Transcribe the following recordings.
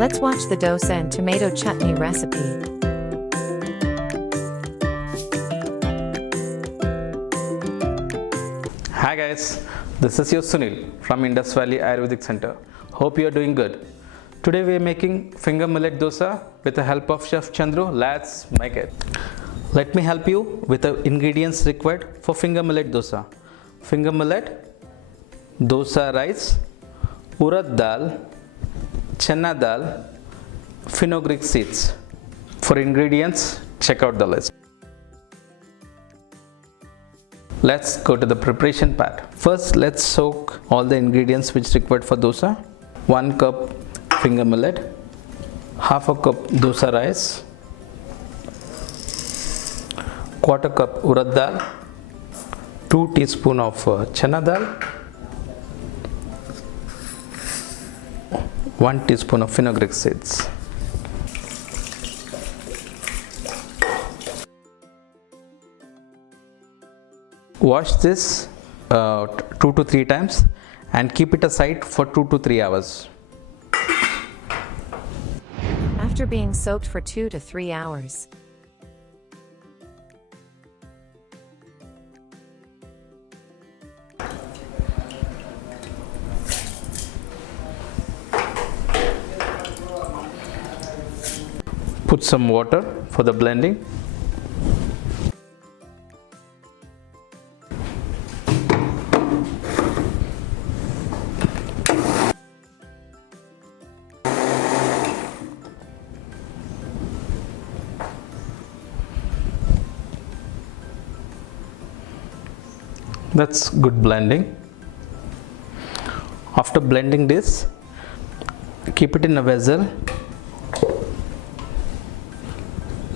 Let's watch the dosa and tomato chutney recipe. Hi guys, this is your Sunil from Indus Valley Ayurvedic Center. Hope you are doing good. Today we are making finger millet dosa with the help of Chef Chandru. Let's make it. Let me help you with the ingredients required for finger millet dosa. Finger millet, dosa rice, urad dal, chana dal, fenugreek seeds. For ingredients, check out the list. Let's go to the preparation part. First, let's soak all the ingredients which required for dosa. 1 cup finger millet, half a cup dosa rice, quarter cup urad dal, 2 teaspoon of chana dal, 1 teaspoon of fenugreek seeds. Wash this 2 to 3 times and keep it aside for 2 to 3 hours. After being soaked for 2 to 3 hours, put some water for the blending. That's good blending. After blending this, keep it in a vessel.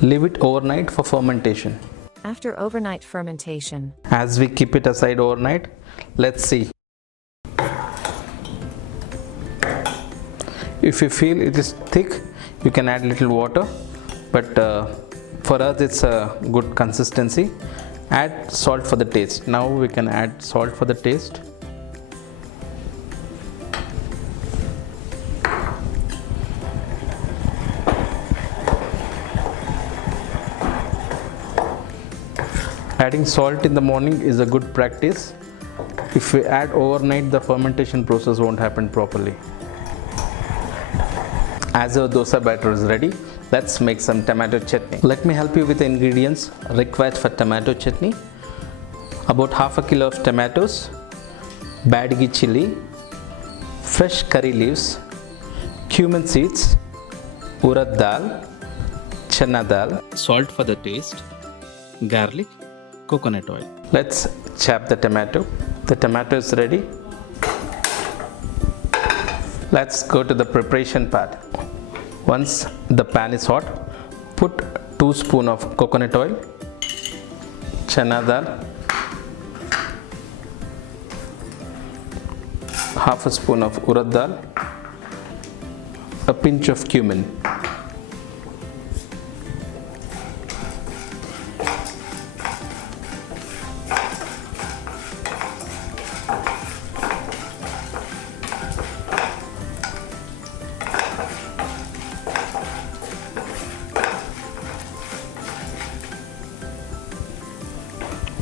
Leave it overnight for fermentation. after overnight fermentation, As we keep it aside overnight, let's see. If you feel it is thick, you can add little water, but for us it's a good consistency. Add salt for the taste. Now we can add salt for the taste. Adding salt in the morning is a good practice. If we add overnight, the fermentation process won't happen properly. As our dosa batter is ready, let's make some tomato chutney. Let me help you with the ingredients required for tomato chutney. About half a kilo of tomatoes, Badgi Chilles, fresh curry leaves, cumin seeds, urad dal, chana dal, salt for the taste, garlic, coconut oil. Let's chop the tomato. The tomato is ready. Let's go to the preparation part. Once the pan is hot, put 2 spoons of coconut oil, chana dal, half a spoon of urad dal, a pinch of cumin.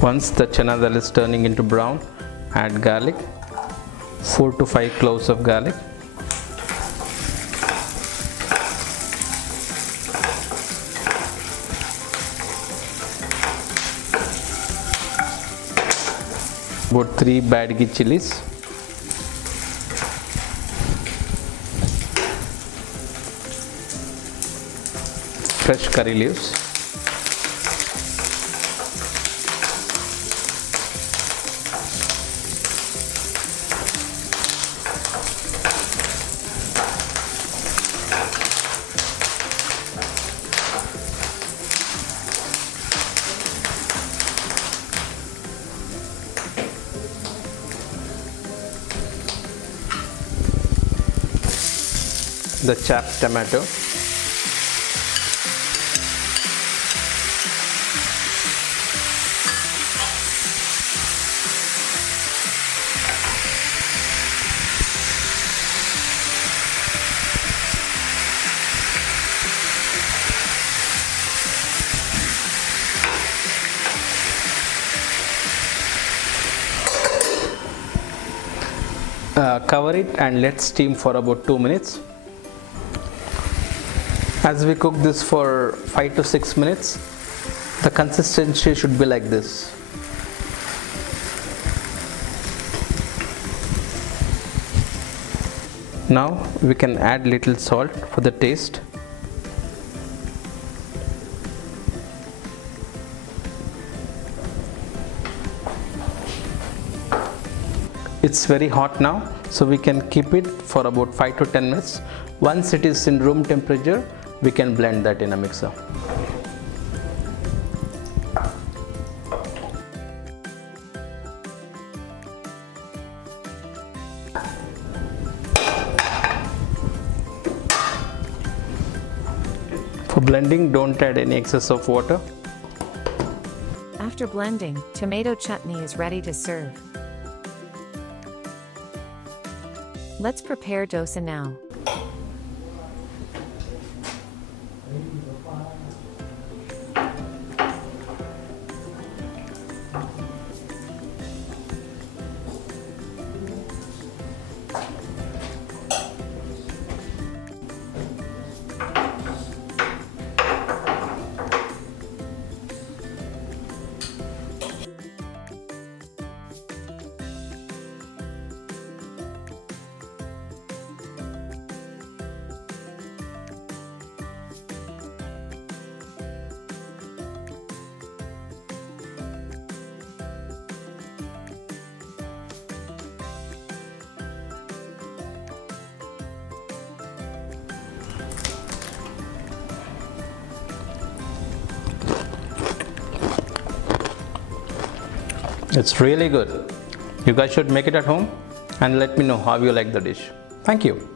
Once the chana dal is turning into brown, add garlic, 4 to 5 cloves of garlic, about 3 Badgi Chilles, fresh curry leaves, the chopped tomato, Cover it and let steam for about 2 minutes. As we cook this for 5 to 6 minutes, the consistency should be like this. Now we can add little salt for the taste. It's very hot now, so we can keep it for about 5 to 10 minutes. Once it is in room temperature, we can blend that in a mixer. For blending, don't add any excess of water. After blending, tomato chutney is ready to serve. Let's prepare dosa now. It's really good. You guys should make it at home and let me know how you like the dish. Thank you.